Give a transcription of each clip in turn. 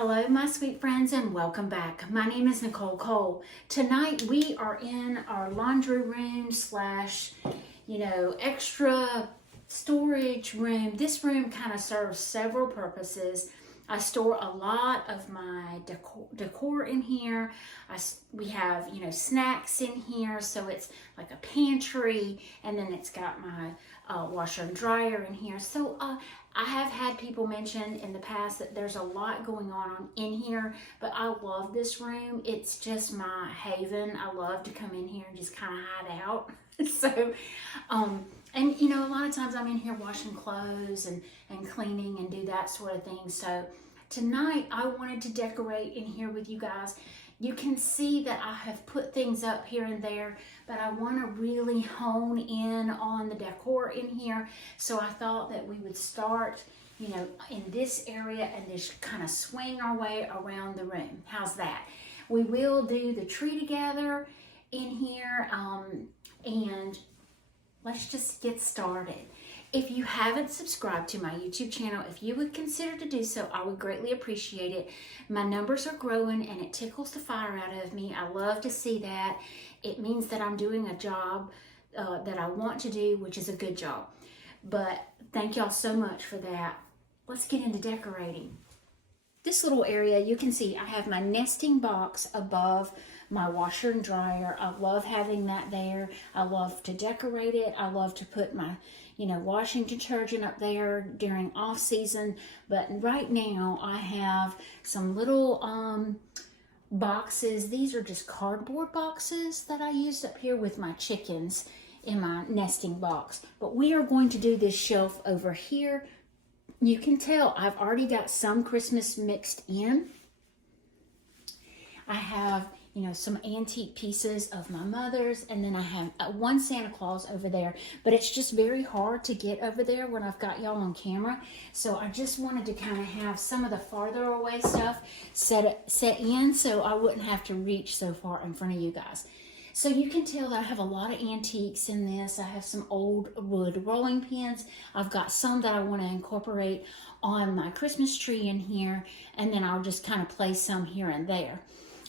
Hello, my sweet friends, and welcome back. My name is Nicole Cole. Tonight we are in our laundry room slash, extra storage room. This room kind of serves several purposes. I store a lot of my decor in here. We have, snacks in here, so it's like a pantry, and then it's got my washer and dryer in here. So I have had people mention in the past that there's a lot going on in here, but I love this room. It's just my haven. I love to come in here and just kind of hide out. So, and a lot of times I'm in here washing clothes and cleaning and do that sort of thing. So tonight I wanted to decorate in here with you guys. You can see that I have put things up here and there, but I want to really hone in on the decor in here. So I thought that we would start, in this area and just kind of swing our way around the room. How's that? We will do the tree together in here, and let's just get started. If you haven't subscribed to my YouTube channel, if you would consider to do so, I would greatly appreciate it. My numbers are growing and it tickles the fire out of me. I love to see that. It means that I'm doing a job that I want to do, which is a good job. But thank y'all so much for that. Let's get into decorating. This little area, you can see I have my nesting box above my washer and dryer. I love having that there. I love to decorate it. I love to put my, washing detergent up there during off season. But right now I have some little boxes. These are just cardboard boxes that I used up here with my chickens in my nesting box. But we are going to do this shelf over here. You can tell I've already got some Christmas mixed in. I have, some antique pieces of my mother's, and then I have one Santa Claus over there, but it's just very hard to get over there when I've got y'all on camera. So I just wanted to kind of have some of the farther away stuff set in so I wouldn't have to reach so far in front of you guys. So you can tell that I have a lot of antiques in this. I have some old wood rolling pins. I've got some that I want to incorporate on my Christmas tree in here, and then I'll just kind of place some here and there.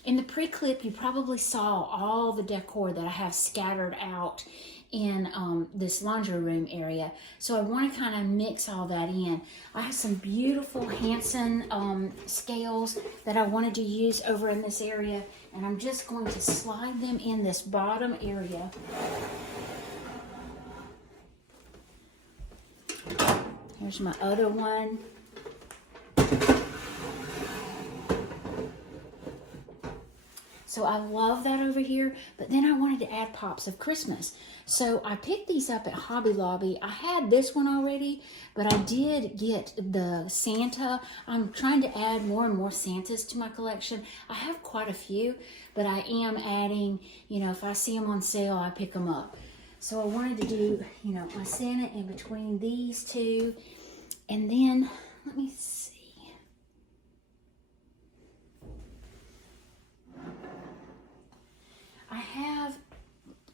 In the pre-clip, you probably saw all the decor that I have scattered out in this laundry room area. So I want to kind of mix all that in. I have some beautiful Hansen scales that I wanted to use over in this area, and I'm just going to slide them in this bottom area. Here's my other one. So I love that over here, but then I wanted to add pops of Christmas. So I picked these up at Hobby Lobby. I had this one already, but I did get the Santa. I'm trying to add more and more Santas to my collection. I have quite a few, but I am adding, if I see them on sale, I pick them up. So I wanted to do, my Santa in between these two. And then, let me see.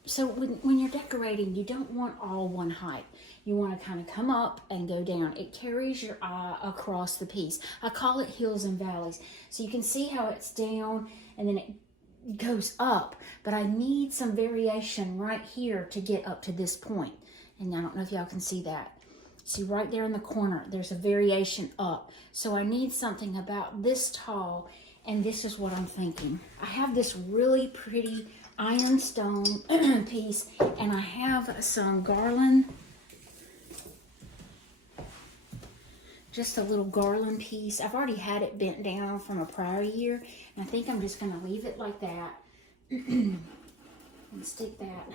So when you're decorating, you don't want all one height. You want to kind of come up and go down. It carries your eye across the piece. I call it hills and valleys. So you can see how it's down and then it goes up. But I need some variation right here to get up to this point. And I don't know if y'all can see that. See right there in the corner, there's a variation up. So I need something about this tall, and this is what I'm thinking. I have this really pretty ironstone piece, and I have some garland, just a little garland piece. I've already had it bent down from a prior year, and I think I'm just going to leave it like that and stick that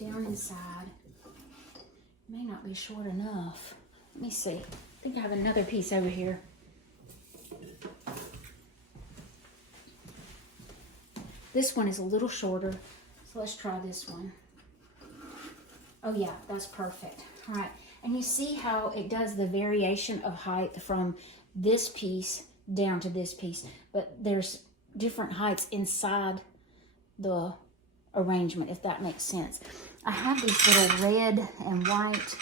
down inside. May not be short enough. Let me see. I think I have another piece over here. This one is a little shorter, so let's try this one. Oh yeah, that's perfect. All right, and you see how it does the variation of height from this piece down to this piece, but there's different heights inside the arrangement, if that makes sense. I have these little red and white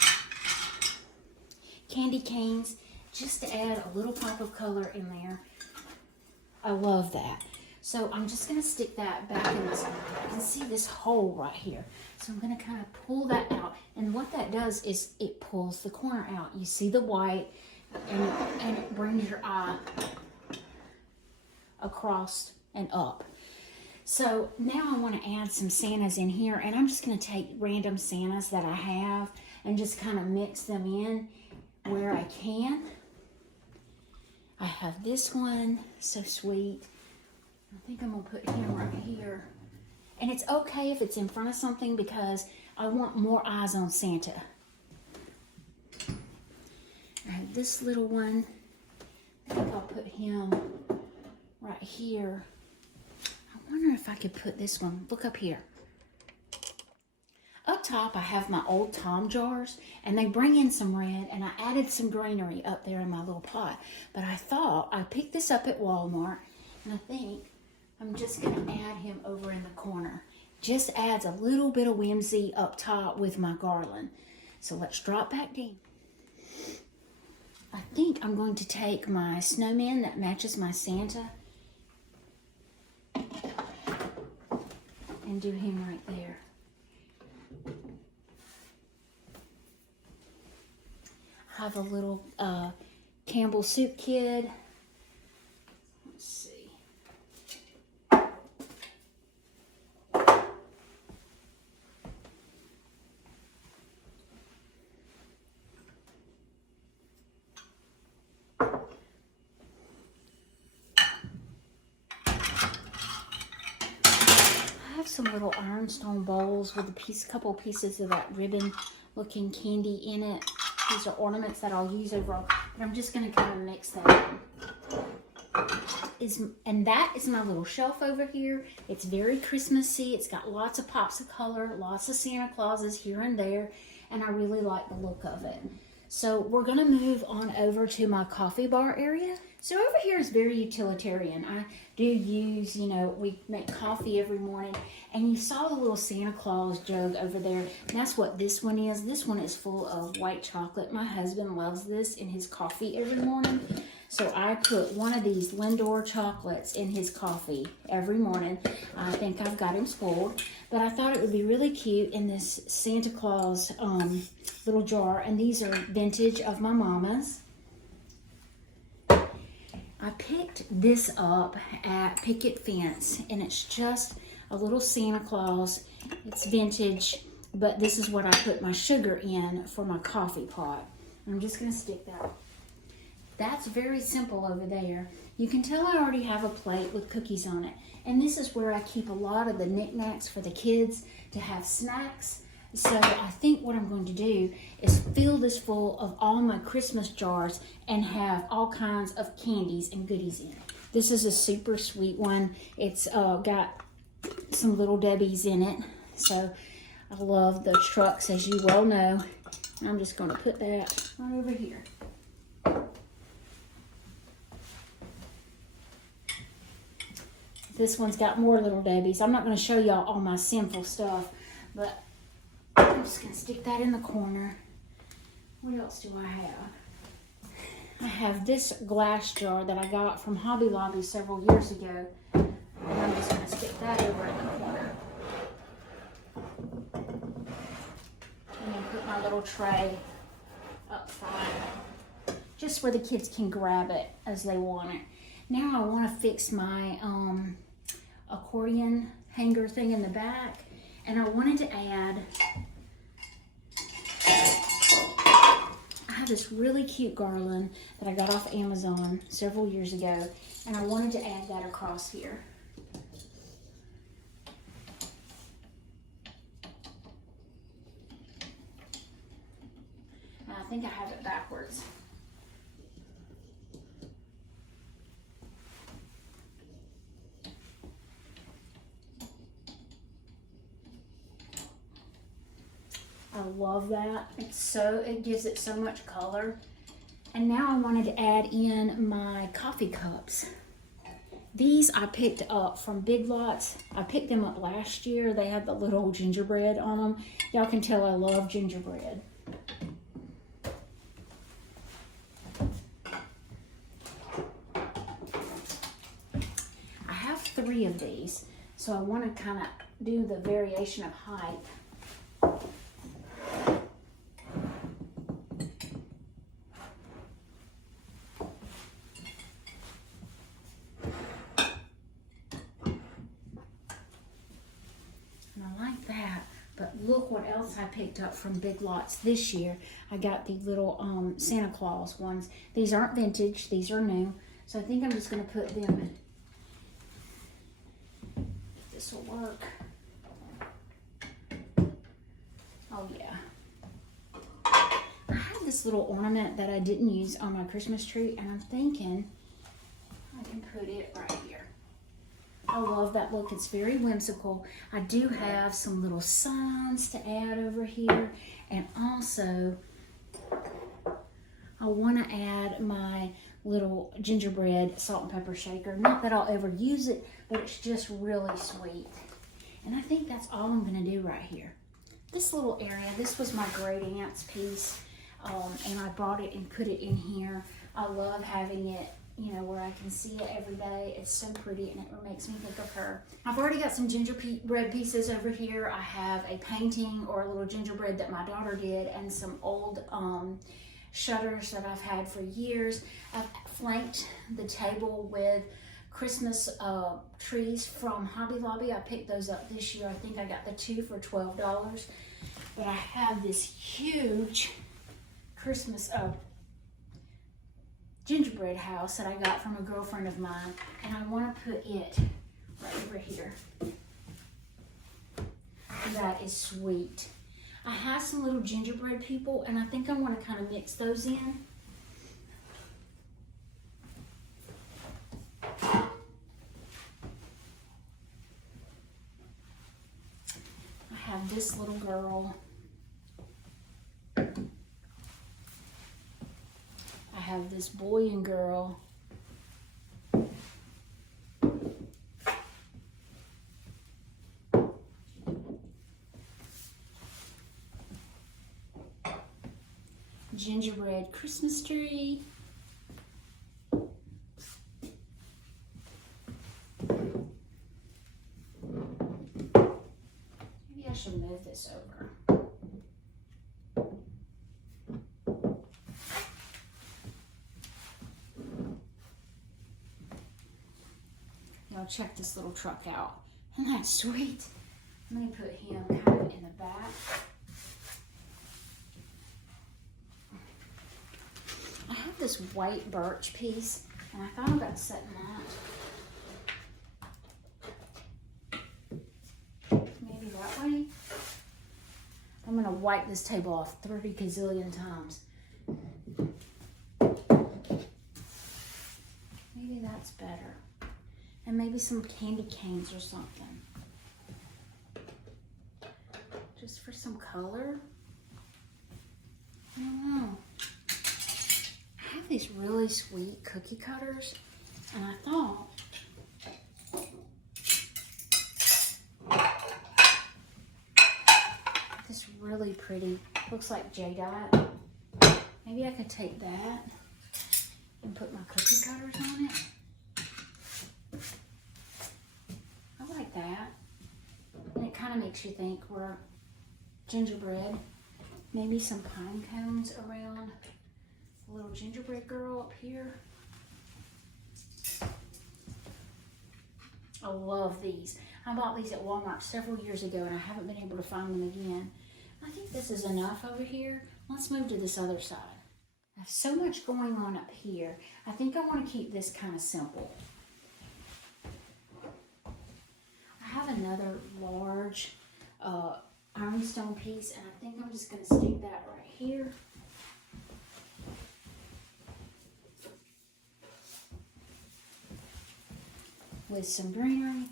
candy canes just to add a little pop of color in there. I love that. So I'm just going to stick that back in this. You can see this hole right here. So I'm going to kind of pull that out. And what that does is it pulls the corner out. You see the white, and it brings your eye across and up. So now I want to add some Santas in here, and I'm just going to take random Santas that I have and just kind of mix them in where I can. I have this one, so sweet. I think I'm going to put him right here. And it's okay if it's in front of something because I want more eyes on Santa. I have this little one. I think I'll put him right here. I wonder if I could put this one. Look up here. Up top, I have my old Tom jars, and they bring in some red, and I added some greenery up there in my little pot. But I thought, I picked this up at Walmart, and I think I'm just going to add him over in the corner. Just adds a little bit of whimsy up top with my garland. So let's drop back down. I think I'm going to take my snowman that matches my Santa and do him right there. I have a little Campbell Soup Kid. Let's see. Some little ironstone bowls with a couple pieces of that ribbon looking candy in it. These are ornaments that I'll use overall, but I'm just going to kind of mix that in. And that is my little shelf over here. It's very Christmassy. It's got lots of pops of color, lots of Santa Clauses here and there, and I really like the look of it. So we're going to move on over to my coffee bar area. So over here is very utilitarian. I do use, we make coffee every morning. And you saw the little Santa Claus jug over there. And that's what this one is. This one is full of white chocolate. My husband loves this in his coffee every morning. So I put one of these Lindor chocolates in his coffee every morning. I think I've got him spoiled. But I thought it would be really cute in this Santa Claus little jar. And these are vintage of my mama's. I picked this up at Picket Fence, and it's just a little Santa Claus. It's vintage, but this is what I put my sugar in for my coffee pot. I'm just going to stick that. That's very simple over there. You can tell I already have a plate with cookies on it. And this is where I keep a lot of the knickknacks for the kids to have snacks. So I think what I'm going to do is fill this full of all my Christmas jars and have all kinds of candies and goodies in it. This is a super sweet one. It's got some Little Debbies in it. So I love the trucks, as you well know. I'm just going to put that right over here. This one's got more Little Debbies. I'm not going to show y'all all my sinful stuff, but I'm just going to stick that in the corner. What else do I have? I have this glass jar that I got from Hobby Lobby several years ago. And I'm just going to stick that over in the corner. And then put my little tray up side. Just where the kids can grab it as they want it. Now I want to fix my accordion hanger thing in the back. And I wanted to add... I have this really cute garland that I got off Amazon several years ago, and I wanted to add that across here. And I think I have it backwards. I love that. It gives it so much color. And now I wanted to add in my coffee cups. These I picked up from Big Lots. I picked them up last year. They had the little gingerbread on them. Y'all can tell I love gingerbread. 3 of these. So I want to kind of do the variation of height. And I like that. But look what else I picked up from Big Lots this year. I got the little Santa Claus ones. These aren't vintage, these are new. So I think I'm just going to put them in. This will work. Oh yeah. I have this little ornament that I didn't use on my Christmas tree, and I'm thinking I can put it right here. I love that look. It's very whimsical. I do have some little signs to add over here, and also I want to add my little gingerbread salt and pepper shaker. Not that I'll ever use it, but it's just really sweet. And I think that's all I'm going to do right here. This little area, this was my great aunt's piece, and I brought it and put it in here. I love having it, you know, where I can see it every day. It's so pretty, and it makes me think of her. I've already got some gingerbread pieces over here. I have a painting or a little gingerbread that my daughter did, and some old shutters that I've had for years. I've flanked the table with Christmas trees from Hobby Lobby. I picked those up this year. I think I got the 2 for $12. But I have this huge Christmas gingerbread house that I got from a girlfriend of mine, and I want to put it right over here. That is sweet. I have some little gingerbread people, and I think I want to kind of mix those in. I have this little girl. I have this boy and girl. Gingerbread Christmas tree. Maybe I should move this over. Y'all check this little truck out. Isn't that sweet? I'm going to put him kind of in the back. I have this white birch piece, and I thought about setting that maybe that way. I'm going to wipe this table off 30 gazillion times. Maybe that's better. And maybe some candy canes or something. Just for some color. I don't know. I have these really sweet cookie cutters, and I thought this really pretty, looks like jadeite. Maybe I could take that and put my cookie cutters on it. I like that. And it kind of makes you think we're gingerbread. Maybe some pine cones around a little gingerbread girl up here. I love these. I bought these at Walmart several years ago, and I haven't been able to find them again. I think this is enough over here. Let's move to this other side. I have so much going on up here. I think I want to keep this kind of simple. I have another large ironstone piece, and I think I'm just going to stick that right here. With some greenery.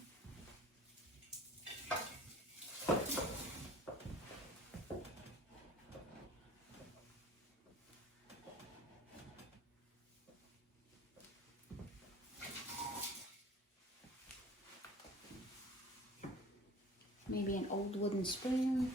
Maybe an old wooden spoon.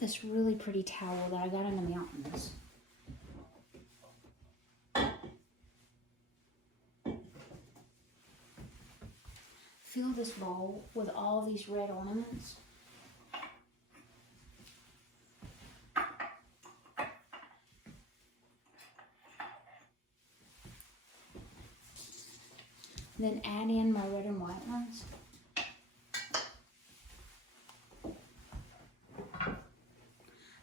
this really pretty towel that I got in the mountains. Fill this bowl with all these red ornaments. Then add in my red and white ones.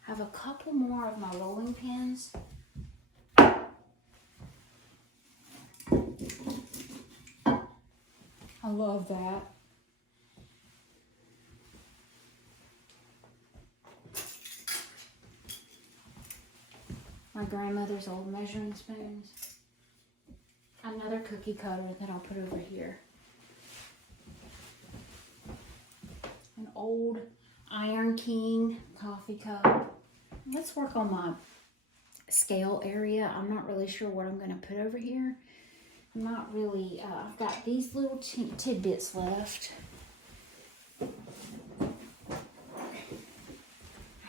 Have a couple more of my rolling pins. I love that. My grandmother's old measuring spoons. Another cookie cutter that I'll put over here. An old Iron King coffee cup. Let's work on my scale area. I'm not really sure what I'm going to put over here. I'm not really, I've got these little tidbits left. I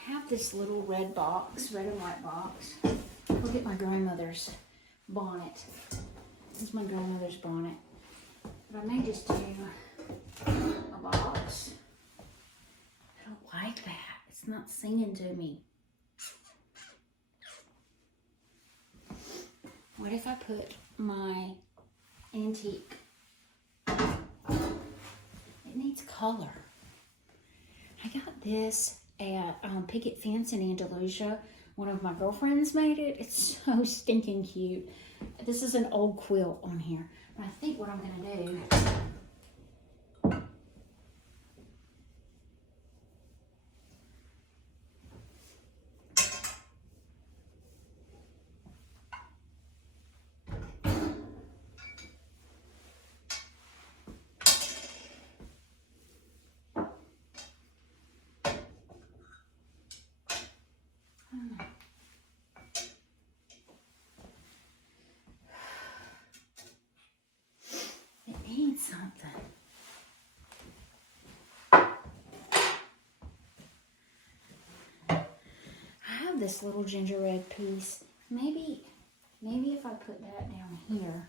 have this little red box, red and white box. Look at my grandmother's bonnet. This is my grandmother's bonnet. But I may just do a box. I don't like that. It's not singing to me. What if I put my antique? It needs color. I got this at Picket Fence in Andalusia. One of my girlfriends made it. It's so stinking cute. This is an old quilt on here. But I think what I'm going to do... something. I have this little gingerbread piece. Maybe if I put that down here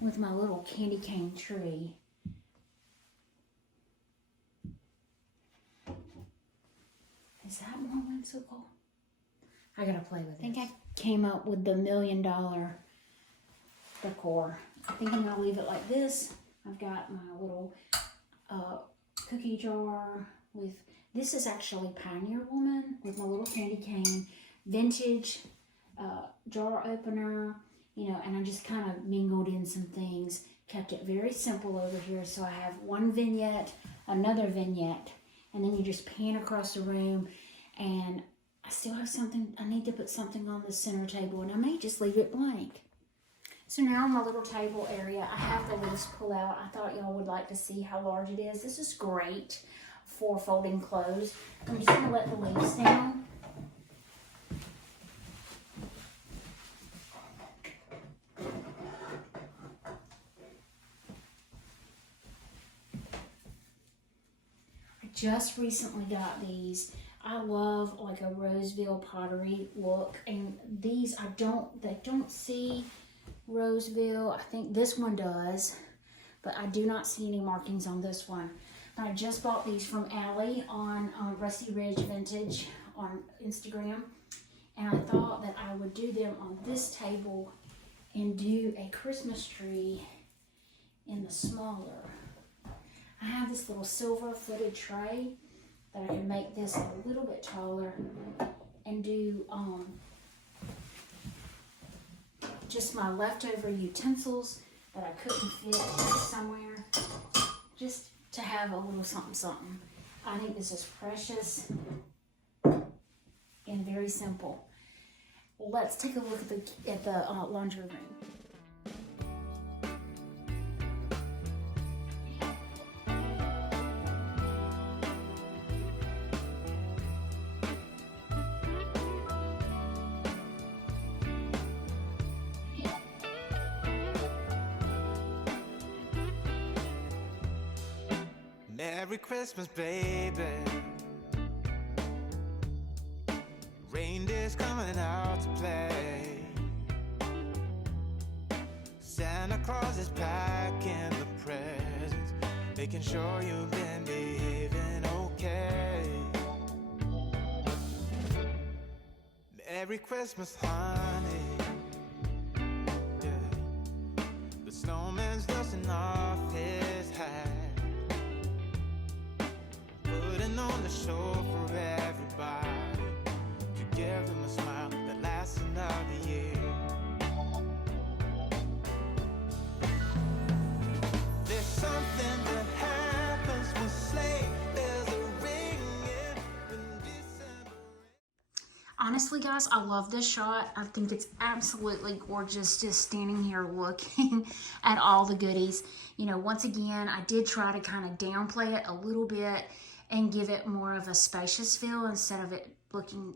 with my little candy cane tree. Is that more whimsical? I gotta play with it. I think I came up with the $1 million decor. I think I'm gonna leave it like this. I've got my little cookie jar with, this is actually Pioneer Woman with my little candy cane, vintage jar opener, you know, and I just kind of mingled in some things, kept it very simple over here. So I have one vignette, another vignette, and then you just pan across the room, and I still have something, I need to put something on the center table, and I may just leave it blank. So now in my little table area, I have the leaves pull out. I thought y'all would like to see how large it is. This is great for folding clothes. I'm just gonna let the leaves down. I just recently got these. I love like a Roseville pottery look, and these they don't see Roseville. I think this one does, but I do not see any markings on this one. I just bought these from Allie on Rusty Ridge Vintage on Instagram, and I thought that I would do them on this table and do a Christmas tree in the smaller. I have this little silver footed tray that I can make this a little bit taller and do just my leftover utensils that I couldn't fit somewhere, just to have a little something something. I think this is precious and very simple. Let's take a look at the laundry room. Merry Christmas, baby. Reindeer's coming out to play. Santa Claus is packing the presents, making sure you've been behaving okay. Merry Christmas, honey. Yeah. The snowman's dusting off his hat, putting on the show for everybody, to give them a smile that lasts another year. There's something that happens when sleigh bells are ringing in December. Honestly, guys, I love this shot. I think it's absolutely gorgeous just standing here looking at all the goodies. You know, once again, I did try to kind of downplay it a little bit and give it more of a spacious feel instead of it looking,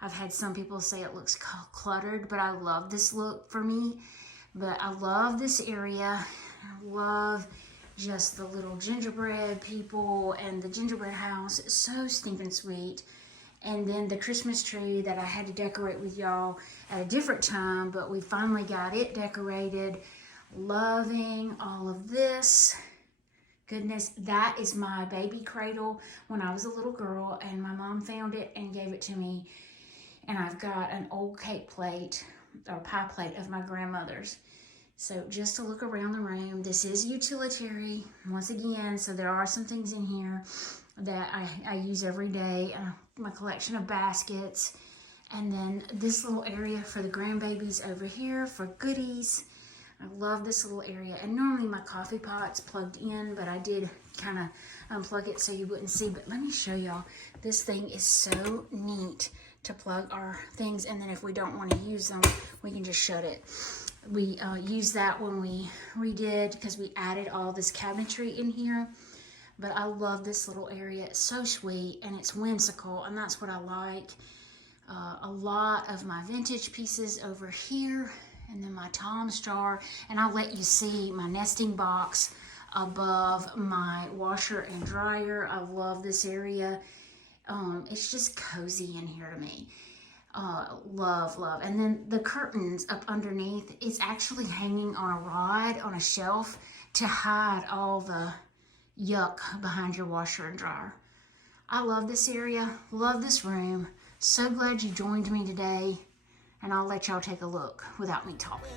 I've had some people say it looks cluttered, but I love this look for me. But I love this area. I love just the little gingerbread people and the gingerbread house. It's so stinking sweet. And then the Christmas tree that I had to decorate with y'all at a different time, but we finally got it decorated. Loving all of this. Goodness, that is my baby cradle when I was a little girl, and my mom found it and gave it to me. And I've got an old cake plate or pie plate of my grandmother's. So just to look around the room, this is utilitarian once again. So there are some things in here that I use every day. My collection of baskets. And then this little area for the grandbabies over here for goodies. I love this little area. And normally my coffee pot's plugged in, but I did kind of unplug it so you wouldn't see. But let me show y'all. This thing is so neat to plug our things. And then if we don't want to use them, we can just shut it. We used that when we redid because we added all this cabinetry in here. But I love this little area. It's so sweet and it's whimsical, and that's what I like. A lot of my vintage pieces over here, and then my Tom's jar. And I'll let you see my nesting box above my washer and dryer. I love this area. It's just cozy in here to me. Love. And then the curtains up underneath, it's actually hanging on a rod on a shelf to hide all the yuck behind your washer and dryer. I love this area, love this room. So glad you joined me today, and I'll let y'all take a look without me talking.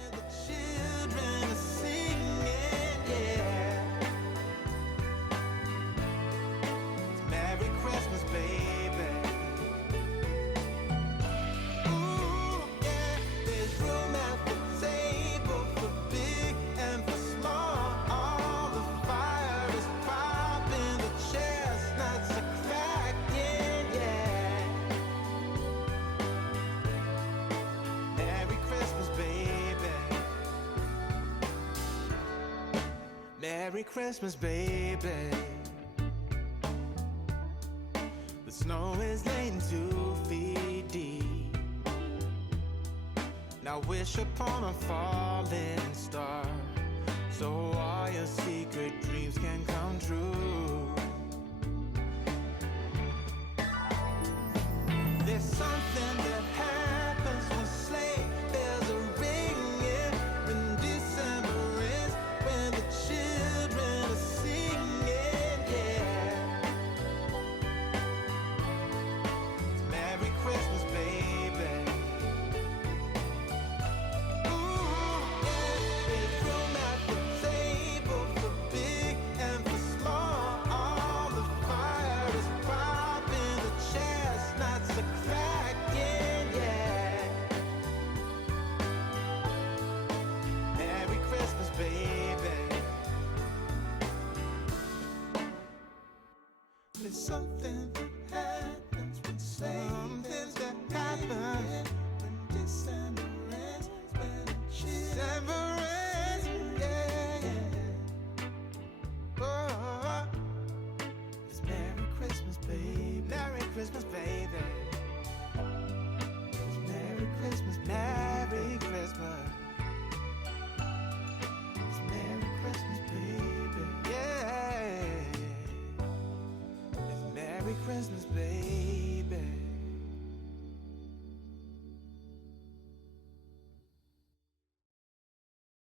Merry Christmas, baby. The snow is laying 2 feet deep. Now wish upon a falling star, so all your secret dreams can come true. There's something that happens when sleigh bells are ringing, when December is, when the children are singing, yeah. It's Merry Christmas, baby. Ooh, yeah. There's room at the table for big and for small. All the fire is popping, the chestnuts are cracking, yeah. Merry Christmas, baby. There's something